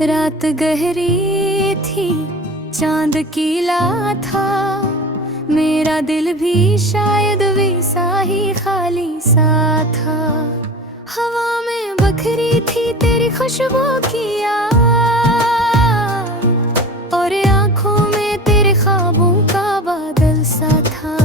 रात गहरी थी, चांद कीला था, मेरा दिल भी शायद वैसा ही खाली सा था। हवा में बखरी थी तेरी खुशबू की याद, और आँखों में तेरे ख्वाबों का बादल सा था।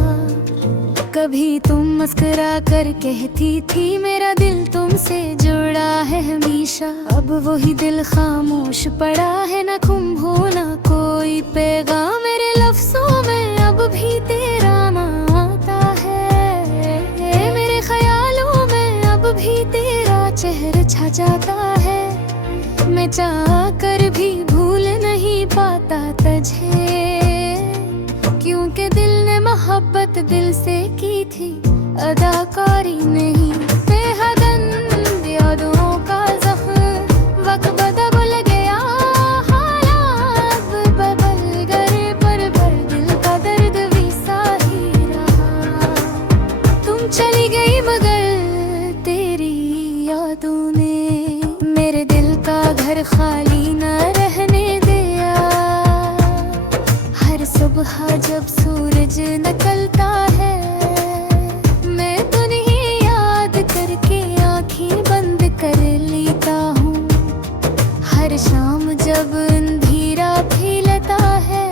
कभी तुम मुस्कुरा कर कहती थी मेरा दिल तुमसे जुड़ा है हमेशा। अब वही दिल खामोश पड़ा है, ना गुम हो ना कोई पैगाम मेरे लफ्जों में अब भी तेरा नाम आता है। मेरे ख्यालों में अब भी तेरा चेहरा छा जाता है। मैं चाह कर भी भूल नहीं पाता तुझे, क्योंकि दिल ने मोहब्बत दिल से की थी, अदाकारी नहीं। बेहद यादों का ज़ख्म वक्त बदल गया, हालात बदल गए, पर दिल का दर्द वैसा ही रहा। तुम चली गई मगर तेरी यादों ने मेरे दिल का घर खाली न रहने दिया। हर सुबह जब सूरज निकलता है, मैं तुम्हें याद करके आँखें बंद कर लेता हूँ। हर शाम जब अंधेरा फैलता है,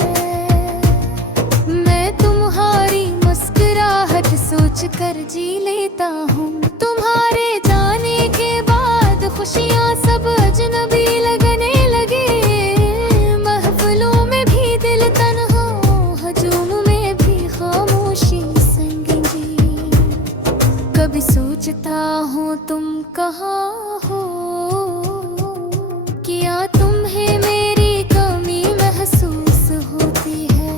मैं तुम्हारी मुस्कुराहट सोच कर जी लेता हूँ। तुम्हारे जाने के बाद खुशियाँ सब अजनबी लगने लगे, महफिलों में भी दिल तन्हा, हजूम में भी खामोशी संगी। कभी सोचता हूँ तुम कहाँ हो, क्या तुम्हें मेरी कमी महसूस होती है,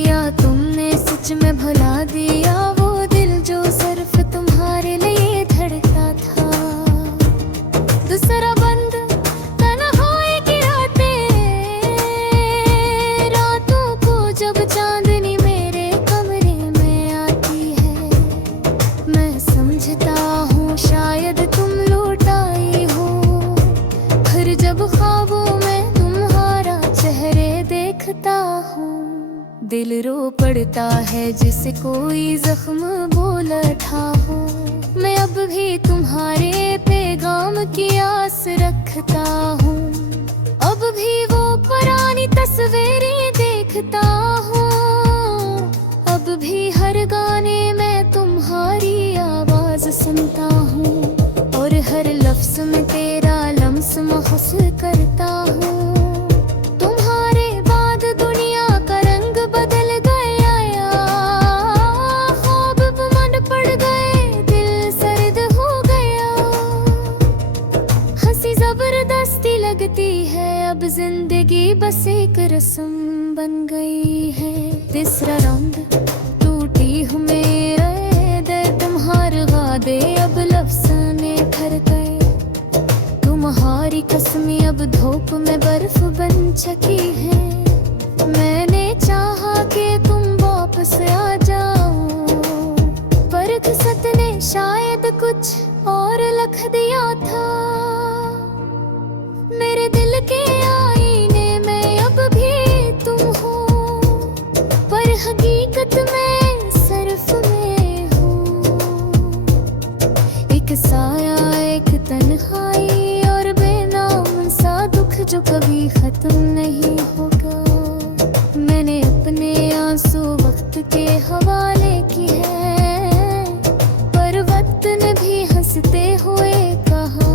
या तुमने सच में भुला दिया वो दिल जो सिर्फ तुम्हारे लिए धड़कता था। दूसरा बंद तन्हाई की रातों को जब चांदनी मेरे कमरे में आती है, मैं समझता हूँ शायद तुम लौट आई हो। फिर जब ख्वाबों में तुम्हारा चेहरे देखता हूँ, दिल रो पड़ता है जिसे कोई जख्म बोल उठा हो। मैं अब भी तुम्हारे पैगाम की आस रखता हूँ, अब भी वो पुरानी तस्वीरें देखता हूँ। अब भी हर गाने में तुम्हारी आवाज सुनता हूँ, और हर लफ्ज में तेरा लम्स महसूस करता हूँ। तुम्हारे बाद दुनिया का रंग बदल गया, ख्वाब बुमंड पड़ गए, दिल सर्द हो गया। हंसी जबरदस्ती लगती है, अब जिंदगी बस एक रस्म बन गई है। तीसरा राउंड टूटी हूँ मेरे दिल, तुम्हारे वादे अब लफ्ज़ ने ठहर गए। तुम्हारी कसमें अब धूप में बर्फ बन चुकी है। मैंने चाहा कि तुम वापस आ जाओ, पर किस्मत ने शायद कुछ और लिख दिया था। मेरे दिल के आईने में अब भी तुम हो, पर हकीकत में सिर्फ मैं हूँ। एक साया, एक तन्हाई और बेनाम सा दुख जो कभी खत्म नहीं होगा। मैंने अपने आंसू वक्त के हवाले किए हैं, पर वक्त ने भी हंसते हुए कहा,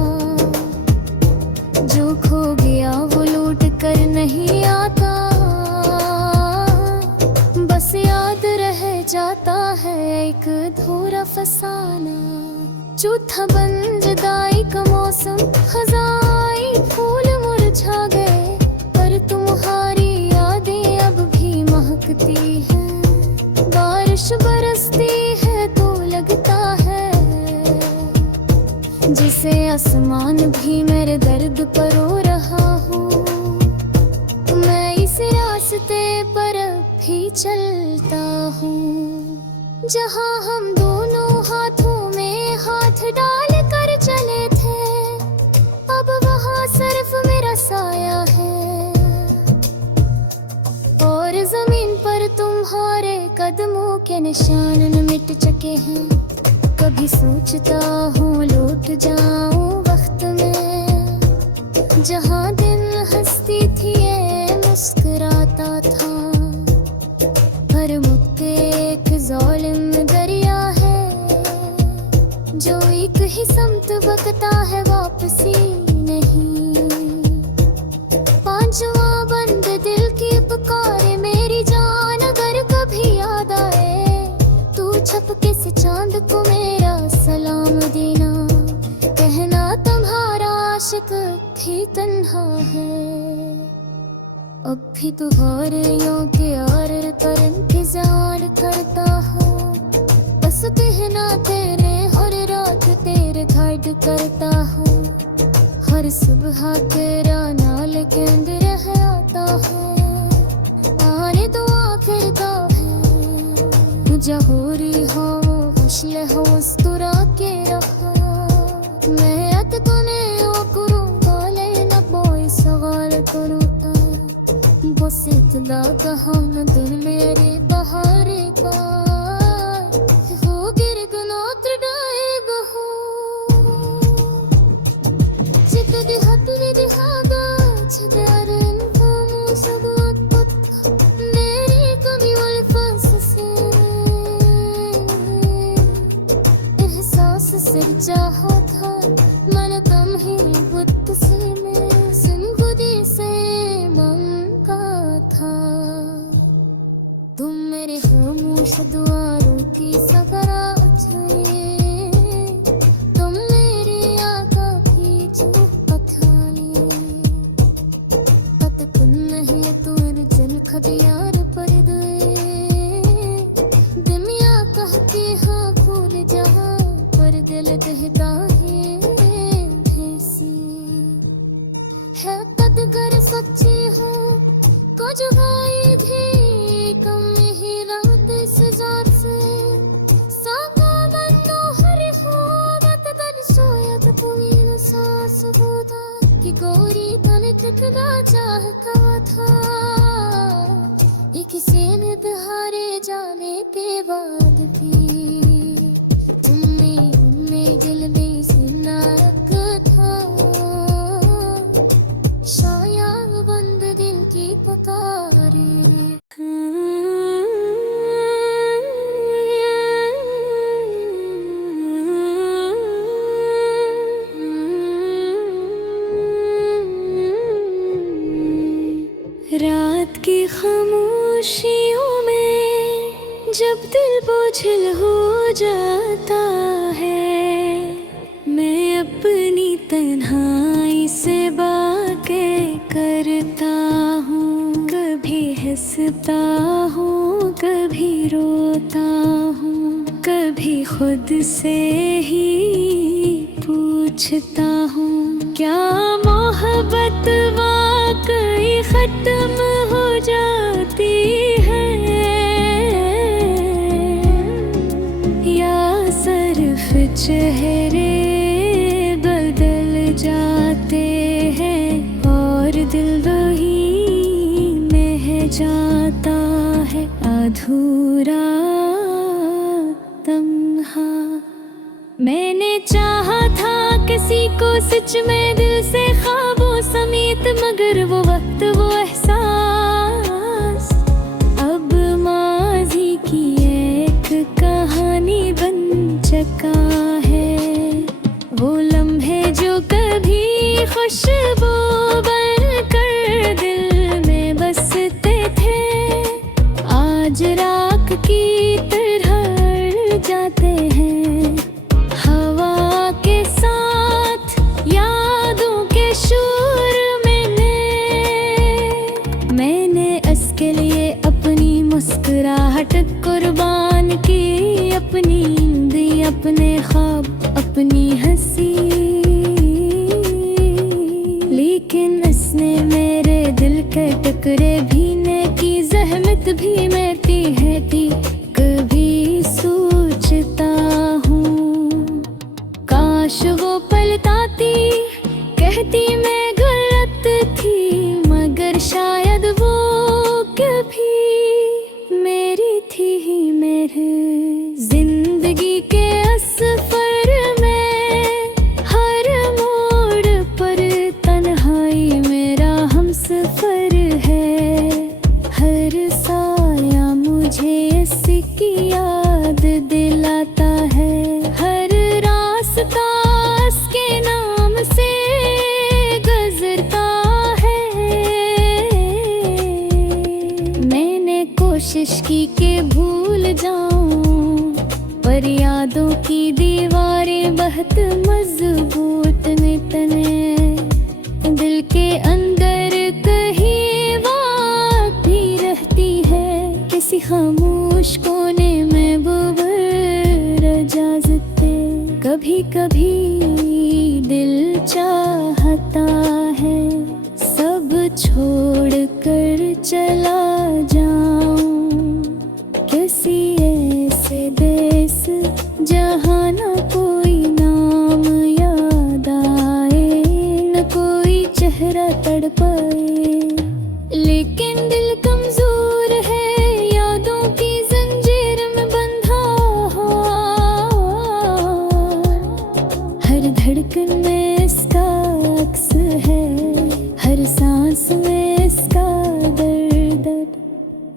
जो खो गया वो लौट कर नहीं आता, बस याद रह जाता है एक अधूरा फसाना। चौथा बन जुदाई का मौसम, खजाई फूल मुरझा गए, पर तुम्हारी यादें अब भी महकती हैं। बारिश बरसती है तो लगता है जिसे आसमान भी मेरे दर्द पर रो रहा हो। मैं इस रास्ते पर भी चलता हूँ, जहाँ हम दोनों हाथों में हाथ डाल कर चले थे। अब वहाँ सिर्फ मेरा साथ पर तुम्हारे कदमों के निशान न मिट चुके हैं। कभी सोचता हूँ लौट जाऊं वक्त में, जहाँ दिल हंसती थी ये मुस्कुराता था। हर मुक्के एक जालिम दरिया है, जो एक ही समत बकता है वापसी नहीं। पांचवा बंद दिल की पुकारे मेरी जान, अगर कभी याद आए तू छपके से चांद को मेरा सलाम देना। कहना तुम्हारा आशिक भी तन्हा है, अब भी तुम्हारे के यार पर इंतजार करता हूँ। बस कहना तेरे हर रात तेरे गाइड करता हूँ। हर सुबह तेरा नाल के अंदर आता है, आने दुआ करता है। जहोरी हो खुशले हो मुस्कुरा के रहा, मैं अतकुने ओ करूँ गाले न कोई सवाल करूँता। बस इतना कहा न दिल मेरे बहारे का, वो गिर गना त्रडाएगा हो। जितने हतरे दिहागा छदारन कामों सब अत्पत, मेरी कमी अल्फास से एहसास सिर चाहा था। मन कम ही बुत से मैं जिंदगी से मंगा था। तुम मेरे खामोश दुआरों की सगरा उठाए, तुम मेरी आका की जो पथानी। तत कुन नहीं तू जन खदियार पर गए, दुनिया कहती हाँ भूल जहाँ पर दिल कहता है भैसी। है तदगर सच्ची हूँ को जुगाई भी कम ही रात से जात से। साका मनो हरे हो बत कर सोयत कोई न सास बोधा, कि गोरी तन टकरा चाह कवा था। एक से निधारे जाने के बाद भी तुमने दिल में जिना रखा। शायद बंद दिल की पुकारे। रात की खामोशियों में जब दिल बोझिल हो जाता है, मैं अपनी तन्हाई से बातें करता हूँ। कभी हंसता हूँ कभी रोता हूँ, कभी खुद से ही पूछता हूँ क्या मोहब्बत वाकई खत्म हो जाती है, या सिर्फ चेहरे बदल जाते हैं और दिल वही में जाता है अधूरा तन्हा। मैंने चाहा था किसी को सच में दिल से ख्वाबों समेत, मगर वो वक्त वो एहसास अब माजी की एक कहानी बन चुका है। वो लम्हे जो कभी खुशबू बनकर दिल में बसते थे, आज राख की तरह उड़ जाते हैं हवा के साथ यादों के शोर में। मैंने इसके लिए अपनी मुस्कुराहट कुर्बान की, अपनी नींद अपने ख्वाब अपनी हंसी, लेकिन इसने मेरे दिल के टुकड़े भीने की जहमत भी मिटती है थी। कभी सोचता हूँ काश वो पलटाती, कहती मैं गलत थी, मगर शायद वो कभी मुझे इसकी याद दिलाता है। हर रास्ता इसके नाम से गुजरता है। मैंने कोशिश की कि भूल जाऊं, पर यादों की दीवारें बहुत मजबूत तने। दिल के अंदर कहीं बात भी रहती है, किसी खामोश कोने में बुबर इजाजते। कभी कभी दिल चाहता है सब छोड़ कर चला जाऊं, किसी ऐसे देश जहाँ न कोई नाम याद आए, न कोई चेहरा तड़पाए। लेकिन दिल कमजोर है, यादों की जंजीर में बंधा हुआ। हर धड़कन में इसका अक्स है, हर सांस में इसका दर्द।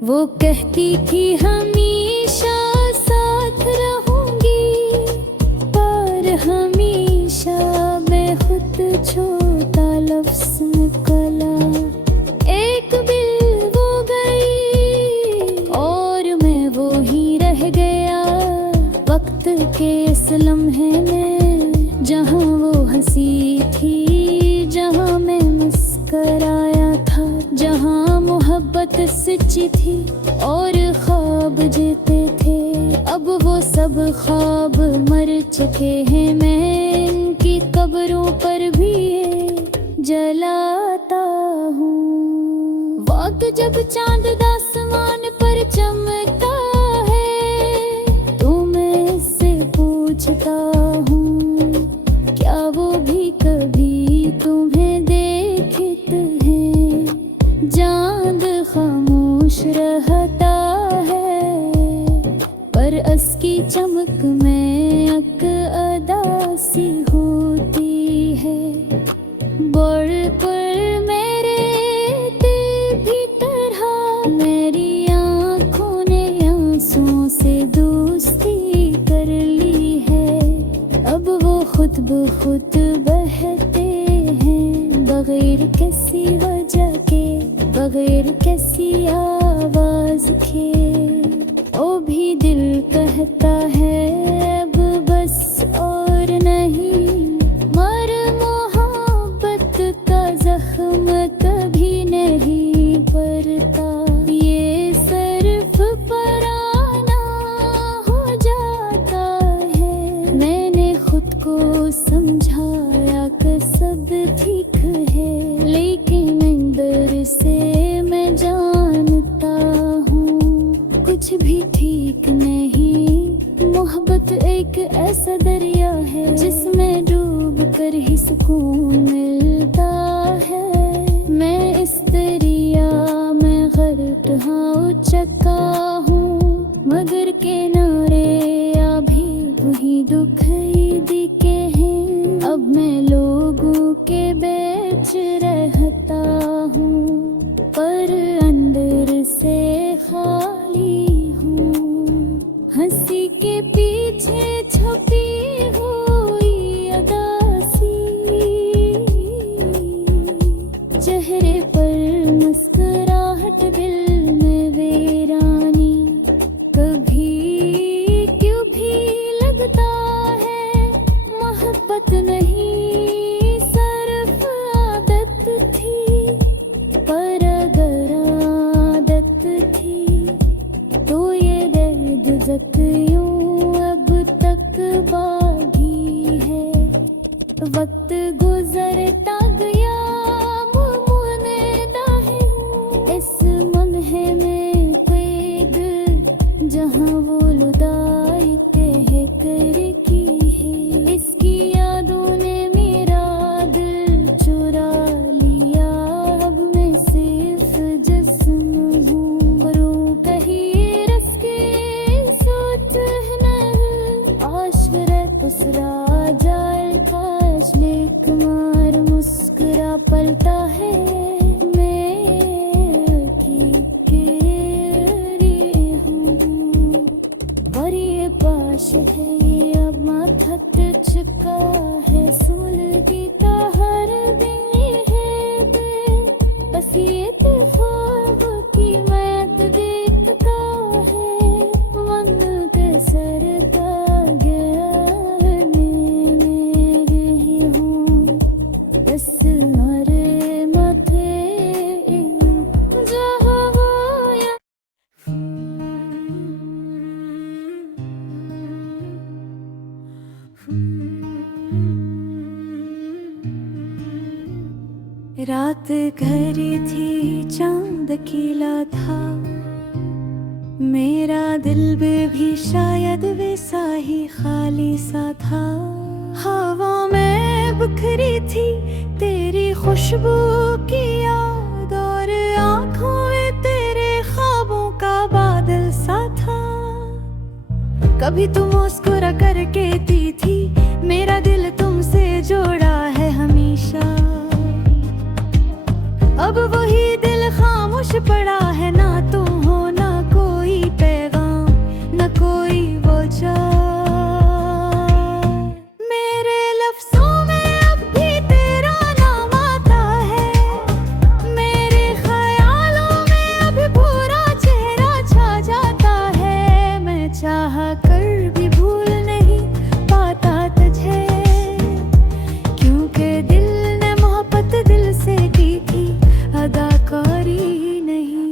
वो कहती थी हमेशा साथ रहूंगी, पर हमेशा मैं खुद छोटा लफ्ज़ निकला। एक बिल वो गई और मैं वो ही रह गया, वक्त के इस लम्हे में जहाँ वो हंसी थी, जहाँ मैं मुस्कराया था, जहाँ मोहब्बत सच्ची थी और ख्वाब जीते थे। अब वो सब ख्वाब मर चुके हैं, मैं इनकी कब्रों पर भी जलाता हूँ। वक्त जब चांद आसमान पर चमकता है, तो मैं इससे पूछता हूँ, क्या वो भी कभी तुम्हें देखते हैं? चांद खामोश रहता है, पर उसकी चमक में अक अदासी होती है। बड़ पर मेरे दिल भी तरह मेरी आँखों ने आंसुओं से दोस्ती कर ली है। अब वो खुद ब खुद बहते हैं, बगैर किसी वजह के, बगैर किसी आवाज के। ओ भी दिल कहता है अब बस और नहीं, मर मोहब्बत का जख्म कभी नहीं भरता। ये सिर्फ पराना हो जाता है। मैंने खुद को समझाया कि सब ठीक है, लेकिन अंदर से मैं जानता हूँ कुछ भी ठीक नहीं। मोहब्बत एक ऐसा दरिया है, जिसमें डूब कर ही सुकून मिलता है। मैं इस दरिया में गर्क हो चुका हूँ, मगर किनारे अभी वही दुख ही दिखे हैं। अब मैं लोगों के बीच रहता हूँ, पर अंदर से खाली हूँ। हंसी के पीछे छुपी हुई अदासी, चेहरे पर मुस्कुराहट, दिल में वीरानी। कभी क्यों भी लगता है मोहब्बत नहीं सिर्फ आदत थी, पर अगर आदत थी तो ये बेगुज़र यूं अब तक रात घरी थी, चांद खिला था, मेरा दिल भी शायद वैसा ही खाली सा था। हवा में बिखरी थी तेरी खुशबू की याद, और आँखों में तेरे ख्वाबों का बादल सा था। कभी तुम मुस्कुरा कर कहती थी, मेरा दिल तुमसे जोड़ा है हमेशा। अब वही दिल खामोश पड़ा है, ना तुम हो ना कोई पैगाम, ना कोई वजह। मेरे लफ्जों में अब भी तेरा नाम आता है, मेरे ख्यालों में अभी पूरा चेहरा छा जाता है। मैं चाह कर भी भूल नहीं पाता तुझे, क्योंकि दिल ने मोहब्बत दिल से की थी, अदाकारी नहीं।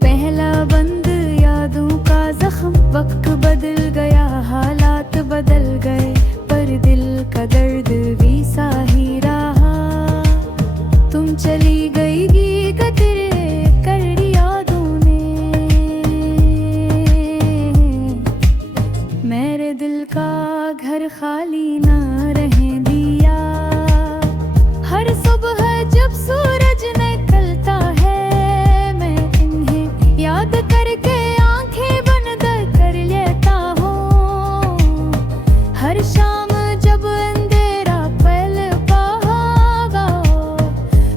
पहला बंद यादों का जख्म, वक्त बदल गया, हालात बदल गए, पर दिल का दर्द भी सा ही रहा। तुम चली गई तेरे करड़ी यादों ने, मेरे दिल का घर खाली ना रहे दिया। हर सुबह जब सूरज निकलता है, मैं इन्हें याद करके आंखें बंद कर लेता हूँ। हर शाम जब अंधेरा पल पागा,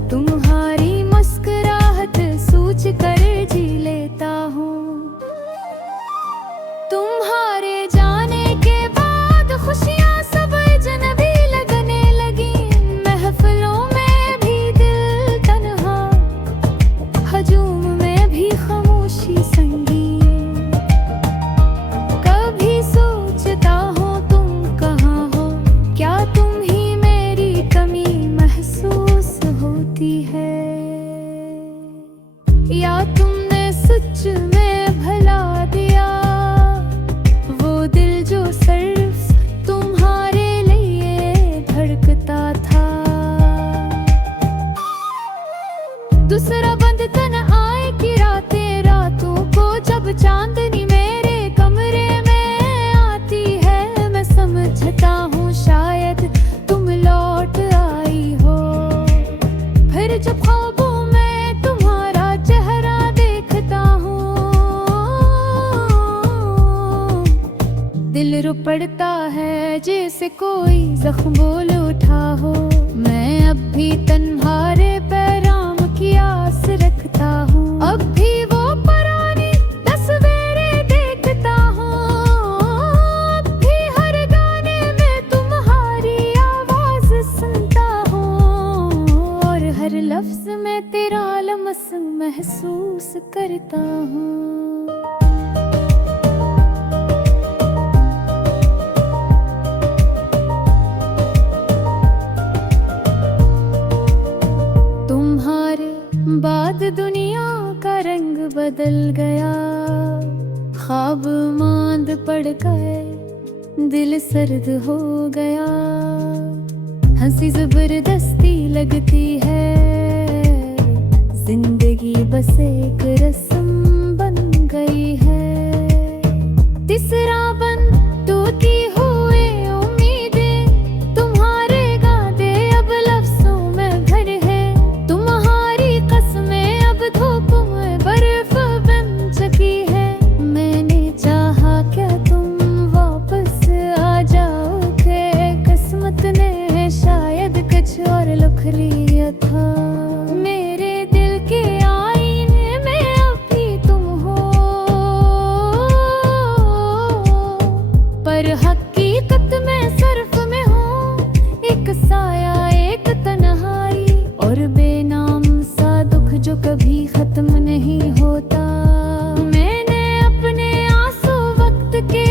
तुम्हारी मुस्कुराहट सोच कर जी लेता हूँ। तुम्हारे जाने के बाद खुशियाँ सब अजनबी लगने लगी, महफिलों में भी दिल तन्हा, हजूम में भी खामोशी संगीन। कभी सोचता हूँ तुम कहाँ हो, क्या तुम ही मेरी कमी महसूस होती है, या तुमने सच में भला दिया वो दिल जो सिर्फ तुम्हारे लिए धड़कता था। दूसरा बंद तन आए कि रातों को जब चांदनी मेरे कमरे में आती है, मैं समझता हूँ शायद तुम लौट आई हो। फिर जब ख्वाबों में तुम्हारा चेहरा देखता हूँ, दिल रो पड़ता है जैसे कोई जख्म बोल उठा हो। मैं अब भी तुम्हारे पैगाम की आस रखता हूँ, अब भी वो पुरानी तस्वीरें देखता हूँ। अब भी हर गाने में तुम्हारी आवाज सुनता हूँ, और हर लफ्ज में तेरा लम्स महसूस करता हूँ। बाद दुनिया का रंग बदल गया, ख्वाब मांद पड़ गए, दिल सर्द हो गया। हंसी जबरदस्ती लगती है, जिंदगी बस एक रस्म बन गई है। तीसरा बन टूटी हुई उम्मीदें, तुम्हारे गादे अब लफ्जों में भर है। तुम्हारी कसमें अब धूप में बर्फ बन चुकी है। मैंने चाहा क्या तुम वापस आ जाओगे, किस्मत ने शायद कुछ और लिख लिया था। मेरे दिल के आईने में अब भी तुम हो, पर हकीकत में सिर्फ मैं हूँ एक साया, एक तन्हाई, और बेनाम सा दुख जो कभी खत्म नहीं होता। मैंने अपने आंसू वक्त के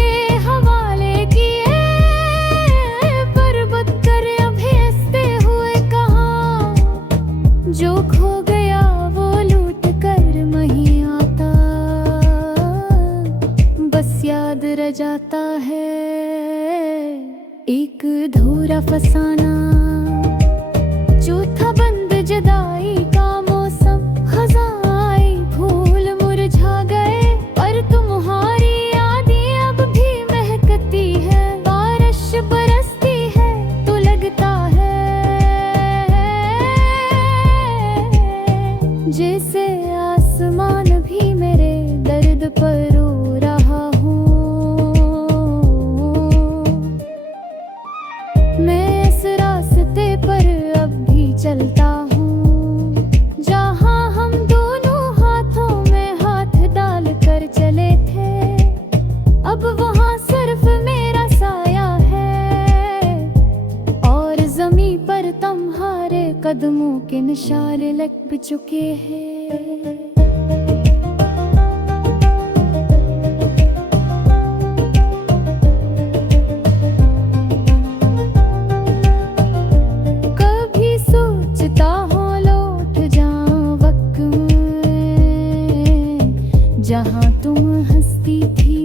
हवाले किए, पर बदकर अब हंसते हुए कहा, जो खो गया वो लूट कर नहीं आता, बस याद रह जाता है एक अधूरा फसाना। आसमान भी मेरे दर्द पर रो रहा हूँ। मैं इस रास्ते पर अब भी चलता हूँ, जहाँ हम दोनों हाथों में हाथ डाल कर चले थे। अब वहाँ सिर्फ मेरा साया है और ज़मीं पर तुम्हारे कदमों के निशान लग चुके हैं। कभी सोचता हूँ लौट जाऊँ वक्त में, जहाँ तुम हंसती थी